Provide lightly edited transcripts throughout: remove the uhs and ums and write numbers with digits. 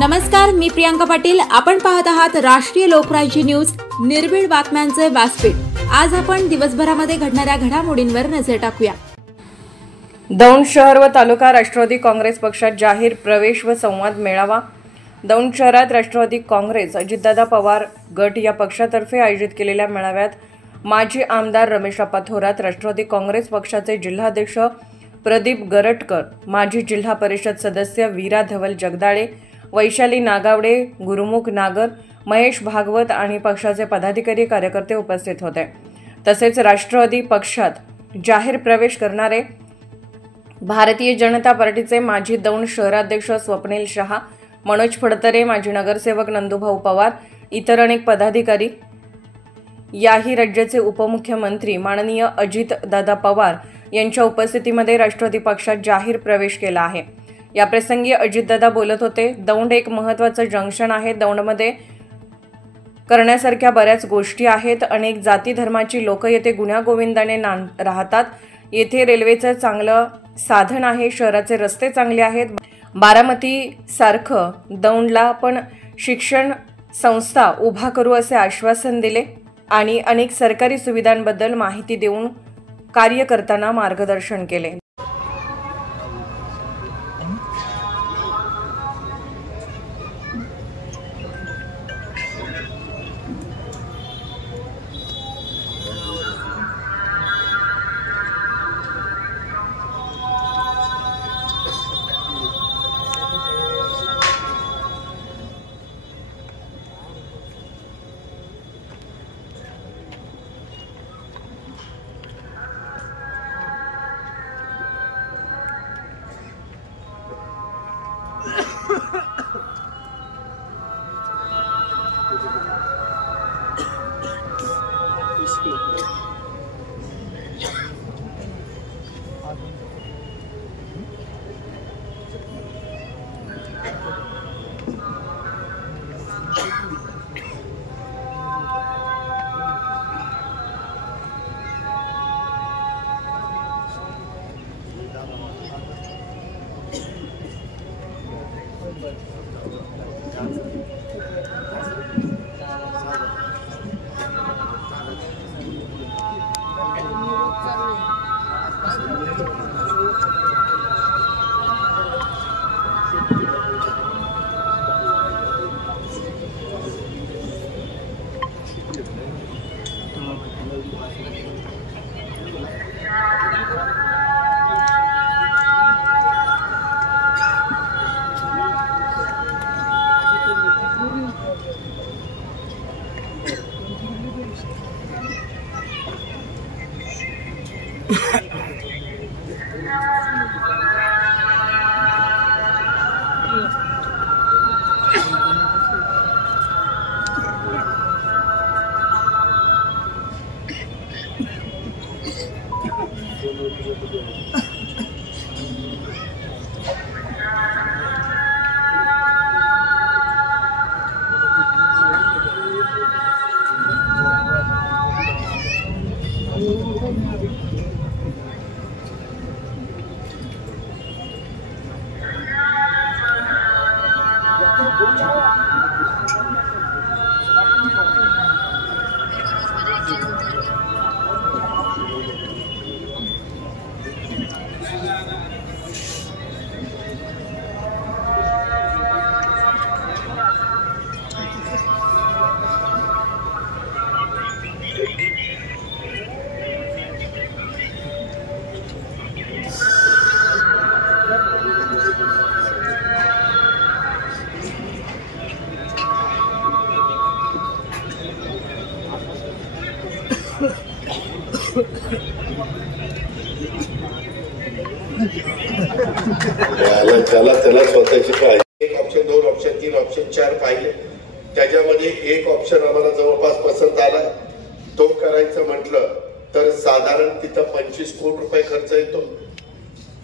नमस्कार, मी प्रियांका पाटील. आपण पाहत आहात राष्ट्रीय लोकराज्य न्यूज, निर्भीड बातम्यांचे व्यासपीठ. आज आपण दिवसभरामध्ये घडणाऱ्या घडामोडींवर नजर टाकूया. दौंड शहर व तालुका राष्ट्रवादी काँग्रेस पक्षात जाहीर प्रवेश व संवाद मेळावा. दौंड शहरात राष्ट्रवादी काँग्रेस अजितदादा पवार गट या पक्षातर्फे आयोजित केलेल्या मेळाव्यात माजी आमदार रमेशप्पा थोरात, राष्ट्रवादी काँग्रेस पक्षाचे जिल्हाध्यक्ष प्रदीप गरटकर, माजी जिल्हा परिषद सदस्य वीरा धवल जगदाळे, वैशाली नागावडे, गुरुमुख नागर, महेश भागवत आणि पक्षाचे पदाधिकारी कार्यकर्ते उपस्थित होते. तसेच राष्ट्रवादी पक्षात जाहीर प्रवेश करणारे भारतीय जनता पार्टीचे माजी दौंड शहराध्यक्ष स्वप्नील शहा, मनोज फडतरे, माजी नगरसेवक नंदूभाऊ पवार, इतर अनेक पदाधिकारी याही राज्याचे उपमुख्यमंत्री माननीय अजितदादा पवार यांच्या उपस्थितीमध्ये राष्ट्रवादी पक्षात जाहीर प्रवेश केला आहे. याप्रसंगी अजितदादा बोलत होते. दौंड एक महत्त्वाचं जंक्शन आहे. दौंडमध्ये करण्यासारख्या बऱ्याच गोष्टी आहेत. अनेक जाती धर्माची लोक येथे गुण्यागोविंदाने राहतात. येथे रेल्वेचं चांगलं साधन आहे. शहराचे रस्ते चांगले आहेत. बारामती सारखं दौंडला पण शिक्षण संस्था उभा करू असे आश्वासन दिले आणि अनेक सरकारी सुविधांबद्दल माहिती देऊन कार्य करताना मार्गदर्शन केले. त्याला स्वतःची काय एक ऑप्शन, 2 ऑप्शन, 3 ऑप्शन, 4 पाहिले. त्याच्यामध्ये एक ऑप्शन आम्हाला जवळपास पसंत आला. तो करायचं म्हटलं तर साधारण तिथं 25 कोटी रुपये खर्च येतो.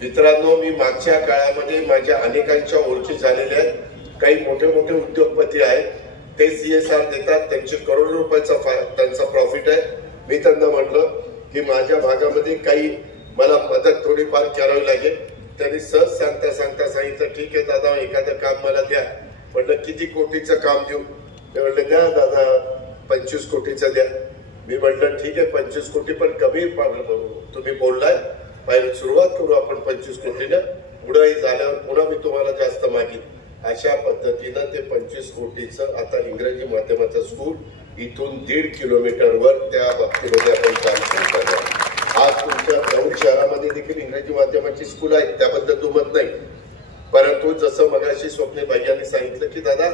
मित्रांनो, मी मागच्या काळामध्ये माझ्या अनेकांच्या ओळखी झालेल्या आहेत. काही मोठे मोठे उद्योगपती आहेत. ते CSR देतात. त्यांचे करोडो रुपयाचा त्यांचा प्रॉफिट आहे. मी त्यांना म्हटलं की माझ्या भागामध्ये काही मला मदत थोडीफार करावी लागेल. त्यांनी सहज सांगता सांगितलं, ठीक आहे दादा, एखादं काम मला द्या. म्हटलं किती कोटीचं काम देऊ? ते म्हणले द्या दादा 25 कोटीचं द्या. मी म्हटलं ठीक आहे 25 कोटी पण कमी तुम्ही बोललाय, पहिले सुरुवात करू आपण 25 कोटीने, पुढे झाल्यावर पुन्हा मी तुम्हाला जास्त मागीन. अशा पद्धतीनं ते 25 कोटीचं आता इंग्रजी माध्यमाचं स्कूल इथून 1.5 किलोमीटरवर त्या बाबतीमध्ये आपण काम सुरू करणार. आज तुमच्या दौंड शहरामध्ये देखील इंग्रजी माध्यमाची स्कूल आहे, त्याबद्दल दुमत नाही. परंतु जसं मगाशी स्वप्नील भैयांनी सांगितलं की दादा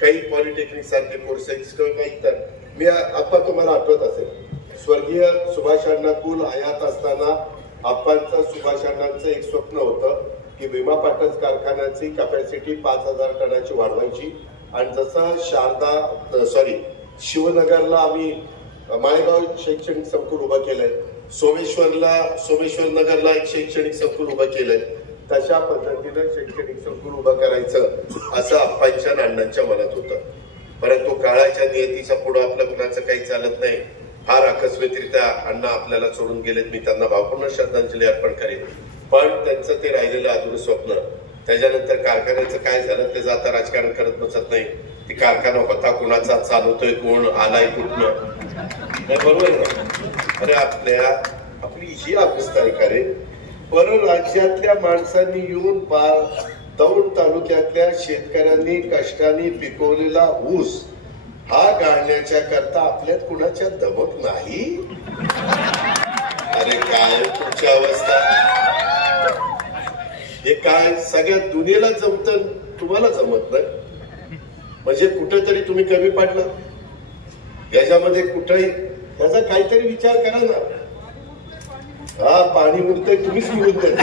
काही पॉलिटेक्निक सारखे कोर्सेस किंवा काही, तर मी आप्पा तुम्हाला आठवत असेल स्वर्गीय सुभाष अण्णा कुल हयात असताना आप्पांचं सुभाष अण्णांचं एक स्वप्न होतं की भीमा पाटस कारखान्याची कॅपॅसिटी 5000 टनाची वाढवायची. आणि जसं शिवनगरला आम्ही माळेगाव शैक्षणिक संकुल उभं केलंय, सोमेश्वर नगरला एक शैक्षणिक संकुल उभं केलंय, तशा पद्धतीनं शैक्षणिक संकुल उभं करायचं असं आप्पांच्या अण्णांच्या मनात होतं. परंतु काळाच्या नियतीच्या पुढे आपलं कुणाचं काही चालत नाही. फार आकस्मिकरित्या अण्णा आपल्याला सोडून गेलेत. मी त्यांना भावपूर्ण श्रद्धांजली अर्पण करेन. पण त्यांचं ते राहिलेलं अधुरं स्वप्न, त्याच्यानंतर कारखान्याचं काय झालं त्याचं आता राजकारण करत बसत नाही. ती कारखाना होता कुणाचा, चालवतोय कोण, आलाय कुठनं, नाही बरोबर ना? अरे आपली ही अवस्था आहे का रे? परराज्यातल्या माणसांनी येऊन दौंड तालुक्यातल्या शेतकऱ्यांनी कष्टाने पिकवलेला ऊस हा गाळण्याच्या करता आपल्यात कुणाच्या दमक नाही? अरे काय तुमची अवस्था? हे काय सगळ्या दुनियेला जमत, तुम्हाला जमत नाही म्हणजे कुठेतरी तुम्ही कमी पडला. याच्यामध्ये कुठेही याचा काहीतरी विचार करा ना. हा पाणी उडतंय तुम्हीच मिळून देत,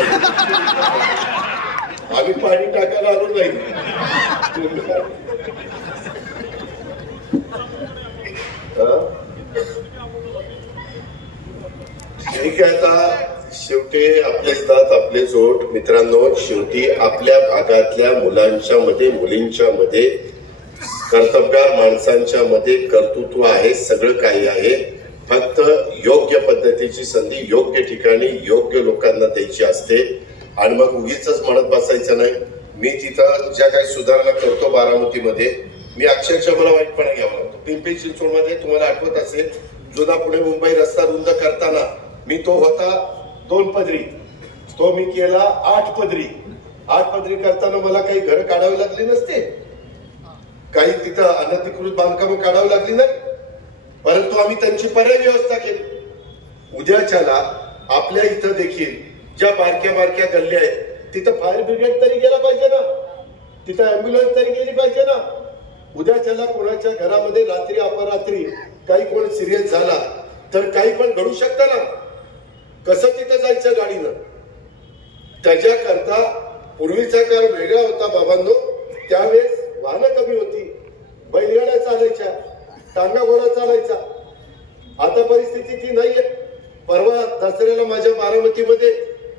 आम्ही पाणी टाकायला आलो नाही. ठीक आहे, आता शेवटी आपलेच दात आपले जोड. मित्रांनो, शेवटी आपल्या भागातल्या मुलांच्या मध्ये, मुलींच्या मध्ये, कर्तबगार माणसांच्या मध्ये कर्तृत्व आहे, सगळं काही आहे. फक्त योग्य पद्धतीची संधी योग्य ठिकाणी योग्य लोकांना द्यायची असते. आणि मग उगीच म्हणत बसायचं नाही. मी तिथं ज्या काही सुधारणा करतो बारामतीमध्ये, मी अक्षरशः मला वाईटपणा घ्यावा लागतो. पिंपरी चिंचवडमध्ये तुम्हाला आठवत असेल जुना पुणे मुंबई रस्ता रुंद करताना मी तो होता 2 पदरी, तो मी केला 8 पदरी. 8 पदरी करताना मला काही घर काढावी लागली नसते, काही तिथं अनधिकृत बांधकामं काढावी लागली नाही, परंतु आम्ही त्यांची पर्याय व्यवस्था केली. उद्याच्याला आपल्या इथं देखील ज्या बारक्या बारक्या गल्ल्या आहेत तिथं फायर ब्रिगेड तरी गेला पाहिजे ना, तिथं अँब्युलन्स तरी गेली पाहिजे ना. उद्याच्याला कोणाच्या घरामध्ये रात्री अपरात्री काही कोण सिरियस झाला तर काही पण घडू शकतं ना. कसं तिथं जायचं गाडीनं? त्याच्याकरता पूर्वीचा काळ वेगळा होता बाबांनो. त्यावेळेस वाहनं कमी होती, बैलगाड्या चालायच्या, टांगा घोडा चालायचा. आता परिस्थिती ती नाहीये. परवा दसऱ्याला माझ्या बारामतीमध्ये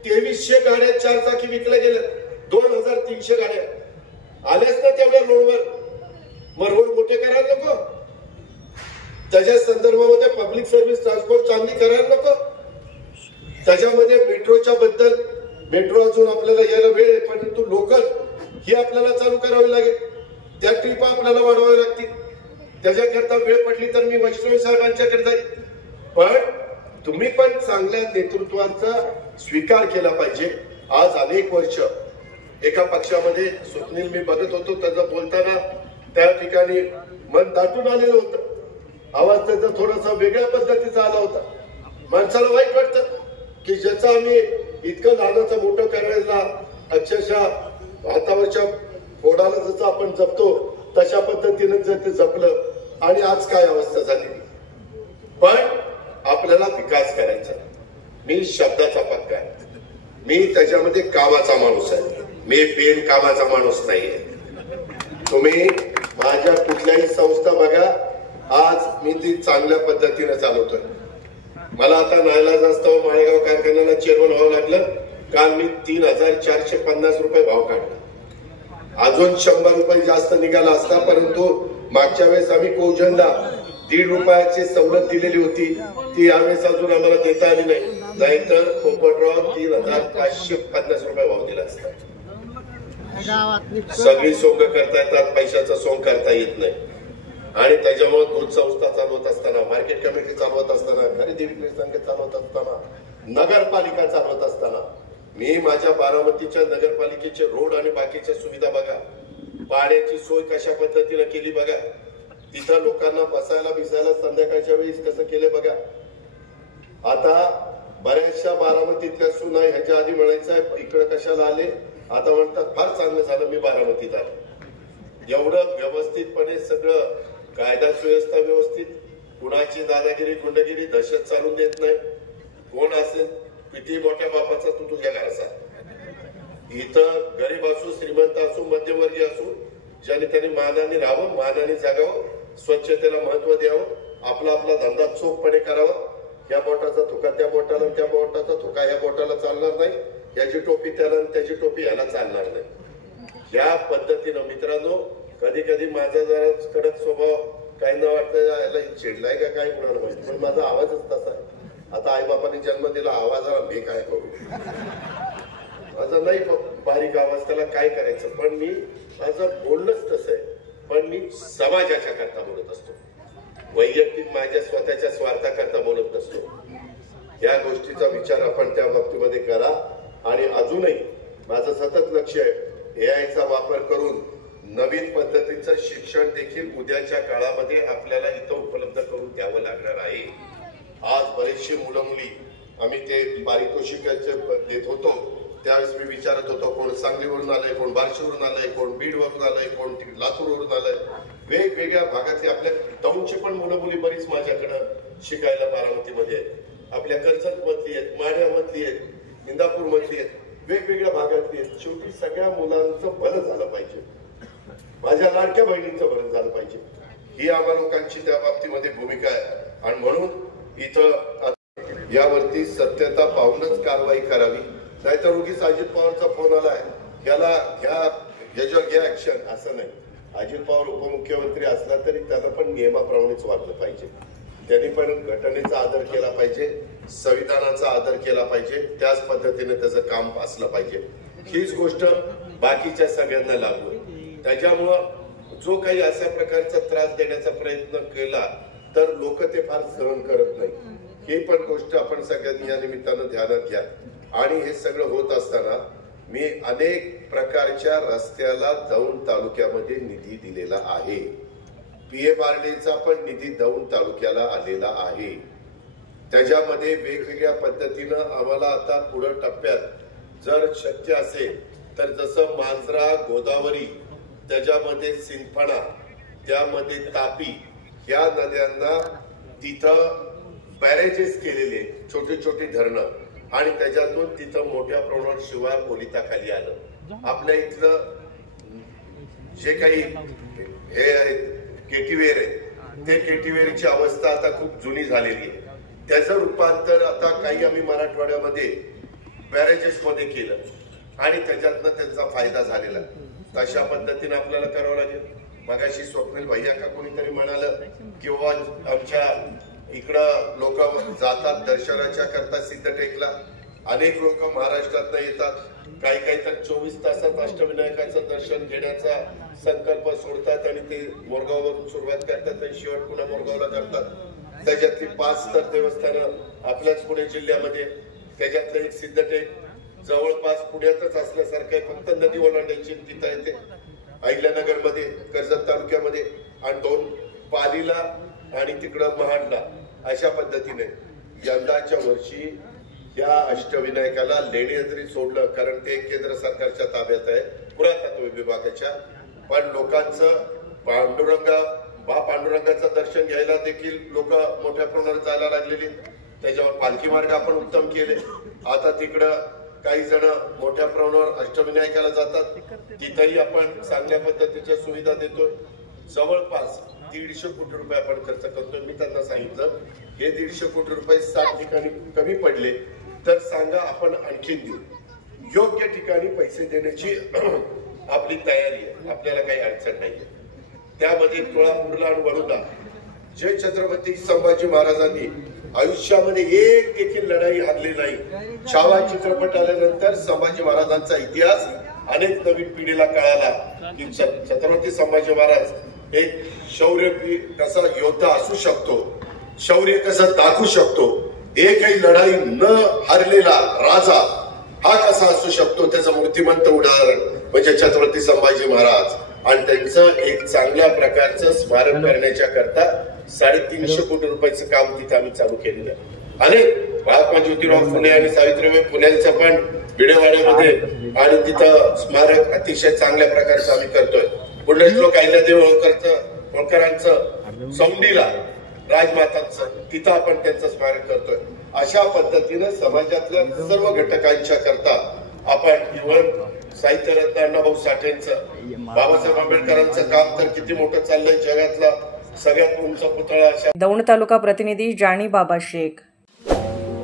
2300 गाड्या 4 चाकी विकल्या गेल्या. 2300 गाड्या आल्याच ना तेवढ्या रोडवर. मग रोड मोठे करायला नको? त्याच्या संदर्भामध्ये पब्लिक सर्व्हिस ट्रान्सपोर्ट चांगली करायला नको? त्याच्यामध्ये मेट्रोच्या बद्दल, मेट्रो अजून आपल्याला यायला वेळ आहे, परंतु लोकल ही आपल्याला चालू करावी लागेल. त्या ट्रिपा आपल्याला वाढवाव्या लागतील. त्याच्याकरता वेळ पडली तर मी वैष्णवी साहेबांच्याकडे जाईल. पण तुम्ही पण चांगल्या नेतृत्वाचा स्वीकार केला पाहिजे. आज अनेक वर्ष एका पक्षामध्ये स्वप्नील मी बघत होतो, त्याचं बोलताना त्या ठिकाणी मन दाटून आलेलं होतं. आवाज त्याचा थोडासा वेगळ्या पद्धतीचा आला होता. माणसाला वाईट वाटतं की ज्याचं आम्ही इतकं लहानाचं मोठं करायला अक्षरशः हातावरच्या फोडाला जसं आपण जपतो तशा पद्धतीनं जर ते जपलं आणि आज काय अवस्था झाली. पण आपल्याला विकास करायचा. मी शब्दाचा पक्का आहे, मी त्याच्यामध्ये कामाचा माणूस आहे, मी बेन कामाचा माणूस नाहीये. तुम्ही माझ्या कुठल्याही संस्था बघा, आज मी ती चांगल्या पद्धतीने चालवतोय. मला आता नाईलाज असतं माळेगाव कारखान्याला चेअरमन व्हावं लागलं. काल मी 3450 रुपये भाव काढला. अजून 100 रुपये जास्त निघाला असता, परंतु मागच्या वेळेस आम्ही कोजनला 1.5 रुपयाची सवलत दिलेली होती, ती यावेळेस अजून आम्हाला देता आली नाही. नाहीतर पोपटराव 3550 रुपये भाव दिला असता. सगळी सोंग करता येतात, पैशाचं सोंग करता येत नाही. आणि त्याच्यामुळे दूध संस्था चालवत असताना, मार्केट कमिटी चालवत असताना, खरेदी विक्री संघ चालवत असताना, नगरपालिका चालवत असताना, मी माझ्या बारामतीच्या नगरपालिकेचे रोड आणि बाकीच्या सुविधा बघा, पाण्याची सोय कशा पद्धतीने केली बघा, तिथं लोकांना बसायला बिसायला संध्याकाळच्या वेळेस कसं केलं बघा. आता बऱ्याचशा बारामतीतल्या सुना ह्याच्या आधी म्हणायचं इकडे कशाला आले, आता म्हणतात फार चांगलं झालं मी बारामतीत आले. एवढं व्यवस्थितपणे सगळं कायदा सुव्यवस्था व्यवस्थित, कुणाची दादागिरी गुंडगिरी दहशत चालून देत नाही. कोण असेल किती मोठ्या बापाचा तू तुझ्या घराचा, इथं गरीब असू श्रीमंत असू मध्यमवर्गीय असू, ज्याने त्यांनी मानाने राहावं, मानाने जगावं, स्वच्छतेला महत्व द्यावं, आपला आपला धंदा चोखपणे करावा. या बोटाचा धोका त्या बोटाला, त्या बोटाचा धोका ह्या बोटाला चालणार नाही, याची टोपी त्याला त्याची टोपी ह्याला चालणार नाही. या पद्धतीनं मित्रांनो, कधी कधी माझा जरा कडक स्वभाव काही न वाटतं याला चिडलाय का काय कुणाला माहिती, पण माझा आवाजच तसा आहे. आता आईबापाने जन्म दिला, आवाजाला मी काय करू, माझा नाही बारीक आवाज, त्याला काय करायचं. पण मी माझं बोलणंच तसं आहे, पण मी समाजाच्या करता बोलत असतो, वैयक्तिक माझ्या स्वतःच्या स्वार्थाकरता बोलत नसतो. या गोष्टीचा विचार आपण त्या बाबतीमध्ये करा. आणि अजूनही माझं सतत लक्ष आहे, एआयचा वापर करून नवीन पद्धतीचं शिक्षण देखील उद्याच्या काळामध्ये आपल्याला इथं उपलब्ध करून द्यावं लागणार आहे. आज बरेचसे मुलं मुली आम्ही ते पारितोषिकाचे देत होतो, त्यावेळेस मी विचारत होतो कोण सांगलीवरून आलंय, कोण बार्शीवरून आलंय, कोण बीडवरून आलंय, कोण लातूरवरून आलंय. वेगवेगळ्या भागातली आपल्या दौंडची पण मुलं मुली बरीच माझ्याकडं शिकायला बारामतीमध्ये आहेत, आपल्या कर्जत मधली आहेत, माढ्यामधली आहेत, इंदापूर मधली आहेत, वेगवेगळ्या भागातली आहेत. शेवटी सगळ्या मुलांचं भलं झालं पाहिजे, माझ्या लाडक्या बहिणींचं भलं झालं पाहिजे, ही आम्हा लोकांची त्या बाबतीमध्ये भूमिका आहे. आणि म्हणून इथं यावरती सत्यता पाहूनच कारवाई करावी, नाहीतर उगीच अजित पवारचा फोन आलाय याला याच्यावर घ्या ऍक्शन, असं नाही. अजित पवार उपमुख्यमंत्री असला तरी त्याला पण नियमाप्रमाणेच वागलं पाहिजे, त्यांनी पण घटनेचा आदर केला पाहिजे, संविधानाचा आदर केला पाहिजे, त्याच पद्धतीने त्याचं काम असलं पाहिजे. हीच गोष्ट बाकीच्या सगळ्यांना लागू आहे. त्याच्यामुळं जो काही अशा प्रकारचा त्रास देण्याचा प्रयत्न केला तर लोक ते फार सहन करत नाही. ही पण गोष्ट आपण सगळ्यांनी या निमित्तानं ध्यानात घ्या. आणि हे सगळं होत असताना मी अनेक प्रकारच्या रस्त्याला दौंड तालुक्यामध्ये निधी दिलेला आहे. PMRDचा पण निधी दौंड तालुक्याला आलेला आहे. त्याच्यामध्ये वेगवेगळ्या पद्धतीनं आम्हाला आता पुढे टप्प्यात जर शक्य असेल तर जसं मांजरा, गोदावरी, त्याच्यामध्ये सिंदफणा, त्यामध्ये तापी, या नद्यांना तिथं बॅरेजेस केलेले छोटे छोटे धरणं, आणि त्याच्यातून तिथं मोठ्या प्रमाणात शिवार पोलिताखाली आलं. आपल्या इथलं जे काही हे आहेत केटीवेर आहे, ते केटीवेरची अवस्था आता खूप जुनी झालेली आहे. त्याचं रूपांतर आता काही आम्ही मराठवाड्यामध्ये बॅरेजेस मध्ये केलं आणि त्याच्यातनं त्यांचा फायदा झालेला. तशा पद्धतीने आपल्याला करावं लागेल. मगाशी स्वप्नील भैया का कोणीतरी म्हणालं किंवा आमच्या इकडं लोक जातात दर्शनाच्या करता सिद्धटेकला, अनेक लोक महाराष्ट्रात येतात, काही तर 24 तासात अष्टविनायकाचं दर्शन घेण्याचा संकल्प सोडतात आणि ते मोरगाववरून सुरुवात करतात आणि शेवट पुन्हा मोरगावला करतात. त्याच्यातली 5 तर देवस्थानं आपल्याच पुणे जिल्ह्यामध्ये, त्याच्यातलं एक सिद्धटेक जवळपास पुण्यातच असल्यासारखं, फक्त नदी ओलांडायची तिथं येते अहिल्यानगर मध्ये, कर्जत तालुक्यामध्ये, आणि 2 पालीला आणि तिकडं महाडला. अशा पद्धतीने यंदाच्या वर्षी या अष्टविनायकाला लेणे जरी सोडलं, कारण ते केंद्र सरकारच्या ताब्यात आहे पुरातत्व विभागाच्या, पण लोकांचं पांडुरंगाचं दर्शन घ्यायला देखील लोक मोठ्या प्रमाणात जायला लागलेली. त्याच्यावर पालखी मार्ग आपण उत्तम केले. आता तिकडं काही जण मोठ्या प्रमाणावर अष्टविनायकाला जातात, तिथेही आपण चांगल्या पद्धतीच्या सुविधा देतोय. जवळपास 150 कोटी रुपये आपण खर्च करतोय. मी त्यांना सांगितलं हे 150 कोटी रुपये 7 ठिकाणी कमी पडले तर सांगा, आपण आणखी देऊ. योग्य ठिकाणी पैसे देण्याची आपली तयारी आहे, आपल्याला काही अडचण नाहीये. त्यामध्ये तुळापूरला आणि वडोदा जे छत्रपती संभाजी महाराजांनी आयुष्यामध्ये एक देखील लढाई हारली नाही. छावा चित्रपट आल्यानंतर संभाजी महाराजांचा इतिहास अनेक नवीन पिढीला कळाला की छत्रपती संभाजी महाराज एक शौर्य कसा योद्धा असू शकतो, शौर्य कसं दाखवू शकतो, एकही लढाई न हरलेला राजा हा कसा असू शकतो, त्याचं मूर्तिमंत उदाहरण म्हणजे छत्रपती संभाजी महाराज. आणि त्यांचं एक चांगल्या प्रकारचं स्मारक करण्याच्या करता 350 कोटी रुपयाचं काम तिथे आम्ही चालू केलेलं आहे. आणि महात्मा ज्योतिराव फुले आणि सावित्रीबाई फुलेंचं पण भिडेवाड्यामध्ये आणि तिथं स्मारक अतिशय चांगल्या प्रकारचं आम्ही करतोय. पुण्यश्लोक अहिल्यादेवी होळकरांचं सौंडीला राजमातांचं तिथं आपण त्यांचं स्मारक करतोय. अशा पद्धतीनं समाजातल्या सर्व घटकांच्या करता आपण इव्हन साहित्यरत्न अण्णाभाऊ साठेंचं, बाबासाहेब आंबेडकरांचं काम तर किती मोठं चाललंय, जगातला सगळ्यात उंच पुतळा. अशा दौंड तालुका प्रतिनिधी जानी बाबा शेख.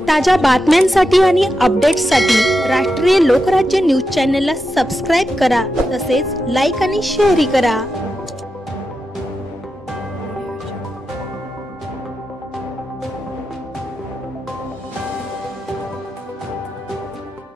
ताज्या बातम्यांसाठी आणि अपडेट्ससाठी राष्ट्रीय लोकराज्य न्यूज चॅनलला सबस्क्राईब करा, तसेच लाईक आणि शेअरही करा.